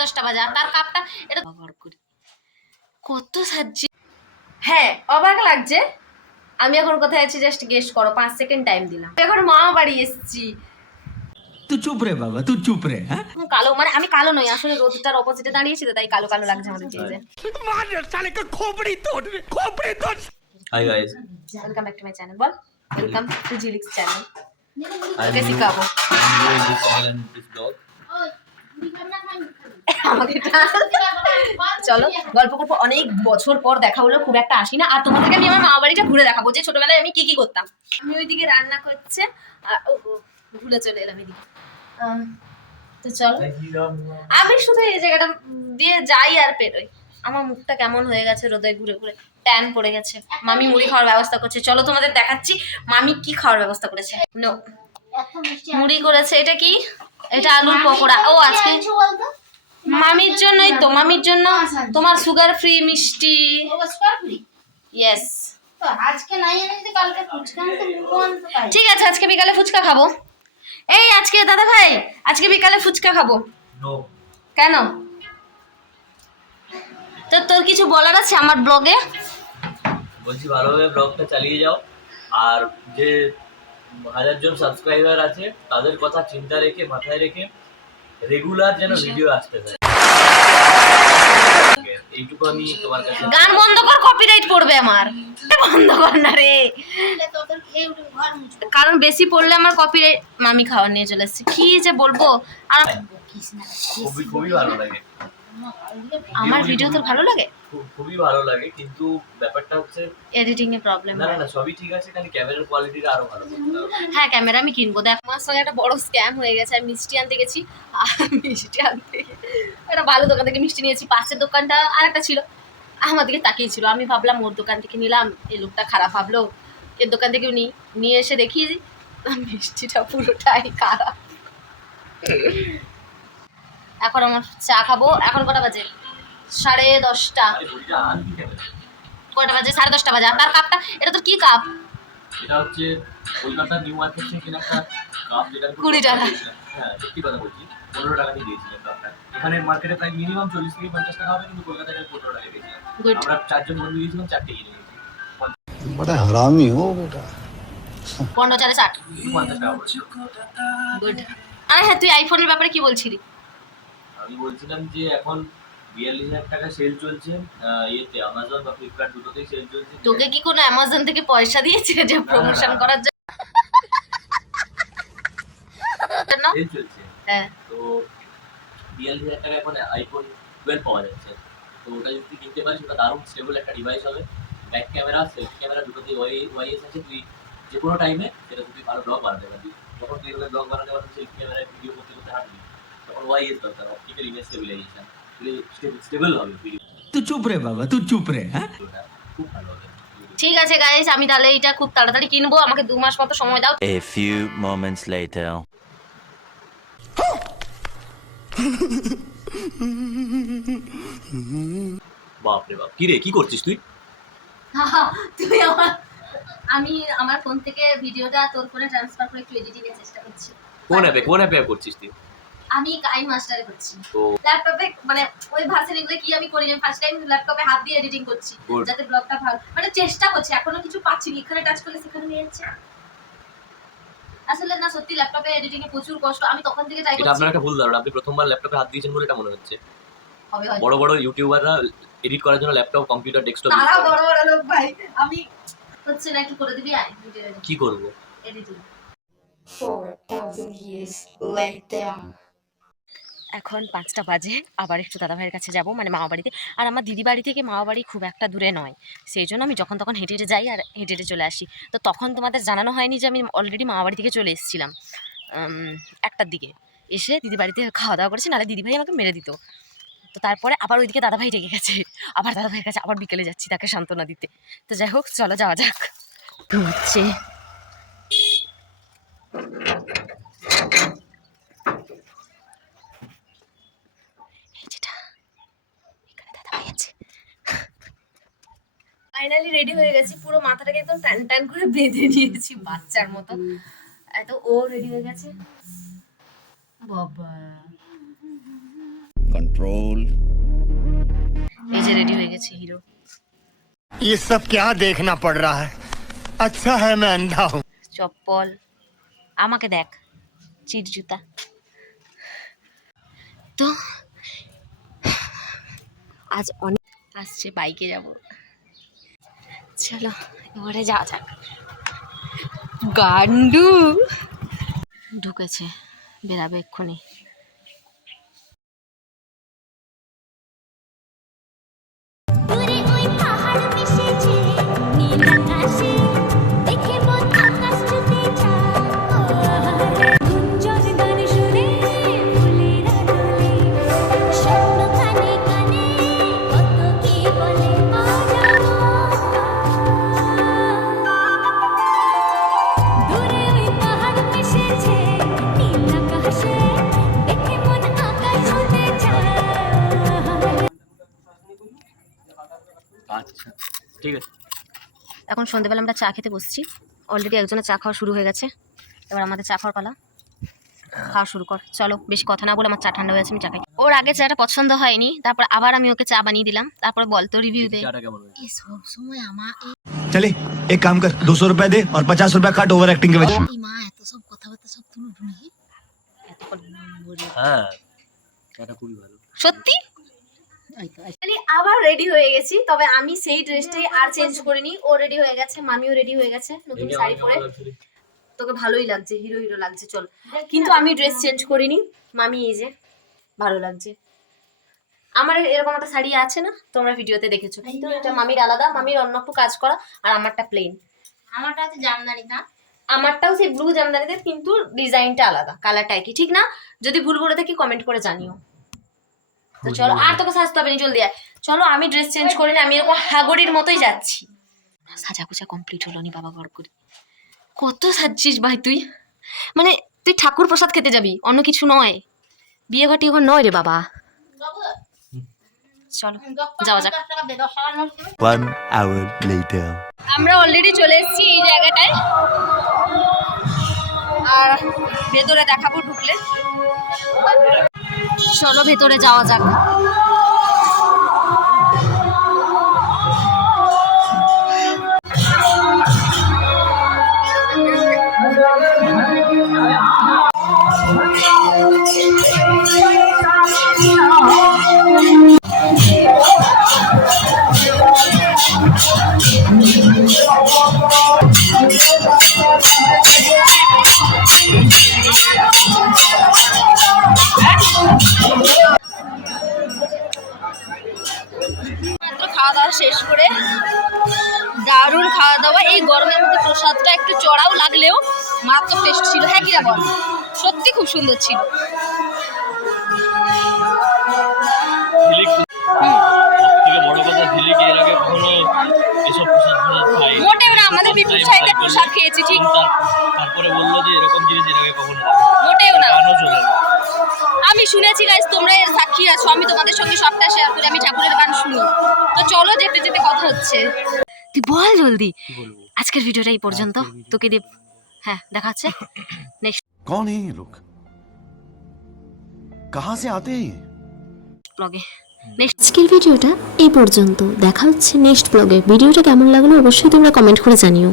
10:30 বাজে, আর তার কাপটা এটা ব্যবহার করি কত সাহায্য। হ্যাঁ, অবাক লাগছে। আমি এখন কোথায় আছি জাস্ট গেস করো, 5 সেকেন্ড টাইম দিলাম। এখন মামা বাড়ি এসেছি। তুই চুপ রে বাবা, তুই চুপ রে। হ্যাঁ, কালো মানে আমি কালো নই, আসলে রোদটার অপোজিটে দাঁড়িয়েছি তো, তাই কালো কালো লাগছে আমাদের চেয়ে। Hi guys, welcome back to my channel. বল ওয়েলকাম টু জিলিক্স চ্যানেল। তোকে শিখাবো আমাকে। চলো গল্প করবো, অনেক বছর পর দেখা হলো, খুব একটা আসি না। আর তোমাদেরকে আমি আমার মামা বাড়িটা ঘুরে দেখাবো যে ছোটবেলায় আমি কি কি করতাম। আমি ওইদিকে রান্না করছে, আর ভুলে চলে এলাম এদিকে। তো চলো, আমি শুধু এই জায়গাটা দিয়ে যাই আর পেরোই। আমার মুখটা কেমন হয়ে গেছে রোদে ঘুরে ঘুরে, ট্যান পড়ে গেছে। মামি মুড়ি খাওয়ার ব্যবস্থা করছে, চলো তোমাদের দেখাচ্ছি মামি কি খাওয়ার ব্যবস্থা করেছে। নো, মুড়ি করেছে। এটা কি? এটা আলুর পকোড়া। ও আজকে মামির জন্যই তো, মামির জন্য তোমার সুগার ফ্রি মিষ্টি। ইয়েস, আজকে নাই এনে কালকে ফুচকা আনতে পারি। ঠিক আছে, আজকে বিকালে ফুচকা খাবো। এই আজকে দাদা ভাই, আজকে বিকালে ফুচকা খাবো। নো, কেন? তো তোর কিছু বলার আছে আমার ব্লগে? বলছি ভালোভাবে ব্লগটা চালিয়ে যাও, আর যে 1000 জন সাবস্ক্রাইবার আছে তাদের কথা চিন্তা রেখে মাথায় রেখে রেগুলার যেন ভিডিও আসতে থাকে, এইটুকু আমি তোমার কাছে। গান বন্ধ কর, কপিরাইট পড়বে আমার। বন্ধ কর না রে, তোদের খেয়ে উঠে ঘর মুছবো। কারণ বেশি পড়লে আমার কপিরাইট। মামি খাওয়া নিয়ে চলে এসেছে, কি যে বলবো। আর খুবই খুবই ভালো লাগে আমার ভিডিও তোর ভালো লাগে? খুবই ভালো লাগে, কিন্তু ব্যাপারটা হচ্ছে এডিটিং এ প্রবলেম। না না না, সবই ঠিক আছে, খালি ক্যামেরার কোয়ালিটিটা আরো ভালো করতে হবে। হ্যাঁ, ক্যামেরা আমি কিনবো। দেখ, আমার সঙ্গে একটা বড় স্ক্যাম হয়ে গেছে। আমি মিষ্টি আনতে গেছি, আর মিষ্টি আনতে একটা ভালো দোকান থেকে মিষ্টি নিয়েছি। পাশের দোকানটা আর একটা ছিল, আমার দিকে তাকিয়েছিল। আমি ভাবলাম ওর দোকান থেকে নিলাম, এই লোকটা খারাপ ভাবলো, এর দোকান থেকেও নিয়ে এসে দেখি মিষ্টিটা পুরোটাই খারাপ। এখন আমার চা খাবো। এখন কটা বাজে? 10:30। আরে বড়িটা আন কি ক্যামেরা? কটা বাজে? 10:30 বাজে। আর তার কাপটা এটা তোর কি কাপ? এটা হচ্ছে কলকাতা নিউ মার্কেট থেকে কেনা একটা কাপ, যেটা 20 টাকা। হ্যাঁ, সত্যি কথা বলছি, 15 টাকা দিয়ে দিয়েছিলাম কাপটা। এখানে মার্কেটে প্রায় মিনিমাম 40 থেকে 50 টাকা হবে, কিন্তু কলকাতায় 15 টাকা দিয়েছিলাম। Good. আমরা 4 জন বন্ধু গিয়েছিলাম, 4টে কিনে নিয়েছি। বড় হারামি হো বেটা। 15/60। 50 টাকা পড়েছিল। গুড। আরে হ্যাঁ, তুই আইফোনের ব্যাপারে কি বলছিলি? আমি বলছিলাম যে এখন 42,000 টাকা সেল চলছে, ইয়েতে আমাজন বা ফ্লিপকার্ট দুটোতেই সেল চলছে। তোকে কি কোনো অ্যামাজন থেকে পয়সা দিয়েছে যে প্রমোশন করার জন্য? সেল চলছে, হ্যাঁ, তো 42,000 টাকা এখন আইফোন 12 পাওয়া যাচ্ছে। তো ওটা যদি কিনতে পারিস, ওটা দারুণ স্টেবল একটা ডিভাইস হবে। ব্যাক ক্যামেরা, সেলফি ক্যামেরা দুটোতেই ওয়াইএস আছে। তুই যে কোনো টাইমে সেটা তুই ভালো ব্লগ বানাতে পারবি। যখন তুই এভাবে ব্লগ বানাতে পারবি, সেলফি ক্যামেরায় ভিডিও করতে করতে হাঁটবি, তখন ওয়াইএস দরকার, অপটিক্যাল ইমেজ স্টেবিলাইজেশন। স্টেবল হবে তুই চুপ রে বাবা, তুই চুপ রে। হ্যাঁ, ভিডিওটা, খুব ভালো হবে। ঠিক আছে গাইস, আমি তাহলে এটা খুব তাড়াতাড়ি কিনবো। আমাকে 2 মাস মতো সময় দাও। A few moments later. বাপরে বাপ, কি রে, কি করছিস তুই? তুই আমি আমার ফোন থেকে ভিডিওটা তোর ফোনে ট্রান্সফার করে একটু এডিটিং এর চেষ্টা করছি। কোন অ্যাপে করছিস তুই? আমি কাইন মাস্টারে করছি। ও। ল্যাপটপে মানে ওই ভার্সন এগুলো কি আমি করি, আমি ফার্স্ট টাইম ল্যাপটপে হাত দিয়ে এডিটিং করছি, Good. যাতে ব্লগটা ভালো, মানে চেষ্টা করছি। এখনো কিছু পাচ্ছি না, এখানে টাচ করলে সেখানে নিয়ে যাচ্ছে। আসলে না, সত্যি ল্যাপটপে এডিটিং এ প্রচুর কষ্ট। আমি তখন থেকে ট্রাই এটা করছি। আপনার একটা ভুল ধারণা, আপনি প্রথমবার ল্যাপটপে হাত দিয়েছেন বলে এটা মনে হচ্ছে। হবে হয়তো। বড় বড় ইউটিউবাররা এডিট করার জন্য ল্যাপটপ, কম্পিউটার, ডেস্কটপ তারা বড় বড় লোক ভাই, আমি হচ্ছে না, কি করে দিবি আয় ভিডিও কি করব? এডিটিং। 4,000 years later. এখন 5টা বাজে, আবার একটু দাদা ভাইয়ের কাছে যাব, মানে মামা বাড়িতে। আর আমার দিদি বাড়ি থেকে মামা বাড়ি খুব একটা দূরে নয়, সেই জন্য আমি যখন তখন হেঁটে হেঁটে যাই আর হেঁটে হেঁটে চলে আসি। তো তখন তোমাদের জানানো হয়নি যে আমি অলরেডি মামা বাড়ি থেকে চলে এসেছিলাম 1টার দিকে। এসে দিদি বাড়িতে খাওয়া দাওয়া করেছি, নাহলে দিদিভাই আমাকে মেরে দিত। তো তারপরে আবার ওইদিকে দাদাভাই রেগে গেছে, আবার দাদাভাইয়ের কাছে আবার বিকেলে যাচ্ছি তাকে সান্ত্বনা দিতে। তো যাই হোক, চলো যাওয়া যাক। হচ্ছে ফাইনালি রেডি হয়ে গেছি, পুরো মাথাটাকে একদম টান টান করে বেঁধে নিয়েছি বাচ্চার মতো। এত ও রেডি হয়ে গেছে বাবা। कंट्रोल। এই যে রেডি হয়ে গেছে হিরো। ये सब क्या देखना पड़ रहा है? अच्छा है मैं अंधा हूँ। চপ্পল, আমাকে দেখ, চিট জুতা। তো আজ অনেক আসছে, বাইকে যাব। চলো এবারে যাওয়া যাক। গান্ডু ঢুকেছে, বেরাবে এক্ষুনি। আচ্ছা ঠিক আছে। এখন সন্ধ্যেবেলা আমরা চা খেতে বসছি। অলরেডি একজনের চা খাওয়া শুরু হয়ে গেছে, এবার আমাদের চা খাওয়ার পালা। খাওয়া শুরু কর, চলো। বেশি কথা না বলে, আমার চা ঠান্ডা হয়ে আছে, আমি চা খাই। ওর আগে চাটা পছন্দ হয়নি, তারপর আবার আমি ওকে চা বানিয়ে দিলাম। তারপর বল তো, রিভিউ দে। চাটা কেমন হয়েছে? এই সব সময় আমার चले एक काम कर 200 रुपए दे और 50 रुपए काट ओवर एक्टिंग के वजह। এই মা এত সব কথাবার্তা সব তুলো ঢুনে এত হ্যাঁ চাটা খুবই ভালো। সত্যি আবার রেডি হয়ে গেছি, তবে আমি সেই ড্রেসটাই আর চেঞ্জ করিনি। ও রেডি হয়ে গেছে, মামিও রেডি হয়ে গেছে নতুন দেখে শাড়ি আমার পরে। কেমন লাগছে রে? তোকে ভালোই লাগছে, হিরো হিরো লাগছে। চল, কিন্তু আমি ড্রেস চেঞ্জ করিনি। মামি এই যে ভালো লাগছে। আমার এরকম একটা শাড়ি আছে না, তোমরা ভিডিওতে দেখেছো, কিন্তু এটা মামির আলাদা। মামির অন্য একটু কাজ করা, আর আমারটা প্লেন। আমারটা আছে জামদানিটা। আমারটাও সেই ব্লু জামদানিতে, কিন্তু ডিজাইনটা আলাদা, কালারটা একই। ঠিক না? যদি ভুল বলে থাকি কমেন্ট করে জানিও। তো চলো, আর তোকে সাজতে হবে না, জলদি আয়। চলো, আমি ড্রেস চেঞ্জ করি না, আমি এরকম হাগরির মতোই যাচ্ছি। সাজা গুজা কমপ্লিট হলো নি বাবা, ঘর করে। কত সাজছিস ভাই তুই, মানে তুই ঠাকুর প্রসাদ খেতে যাবি, অন্য কিছু নয়। বিয়ে ঘর টিয়ে ঘর নয় রে বাবা। চলো যাওয়া যাক। 10 টাকা দে, 10 টাকা নোট দেবে। 1 hour later. আমরা অলরেডি চলে এসেছি এই জায়গাটায়, আর ভেতরে দেখাবো ঢুকলে। চলো ভেতরে যাওয়া যাক। খাওয়া দাওয়া শেষ করে, দারুণ খাওয়া দাওয়া। এই গরমের মধ্যে প্রসাদটা একটু চড়াও লাগলেও মারাত্মক টেস্ট ছিল। হ্যাঁ কিরা বল, সত্যি খুব সুন্দর ছিল। থেকে বড় কথা, ঝিলিকে এর আগে কখনো এসব প্রসাদ খাই মোটেও না, আমাদের বিপুল সাইডে প্রসাদ খেয়েছি ঠিক। তারপরে বললো যে এরকম জিনিস এর আগে কখনো মোটেও না, গানও চলে না। আমি শুনেছি গাইস, তোমরা এর সাক্ষী আছো। আমি তোমাদের সঙ্গে সবটা শেয়ার করি, আমি ঠাকুরের গান শুনি। তো চলো, যেতে যেতে কথা হচ্ছে। তুই বল জলদি। আজকের ভিডিওটা এই পর্যন্ত। তোকে দেব, হ্যাঁ দেখা হচ্ছে নেক্সট कौन है ये लोग? कहाँ से आते हैं? ব্লগে। আজকের ভিডিওটা এই পর্যন্ত, দেখা হচ্ছে নেক্সট ব্লগে। ভিডিওটা কেমন লাগলো অবশ্যই তোমরা কমেন্ট করে জানিও।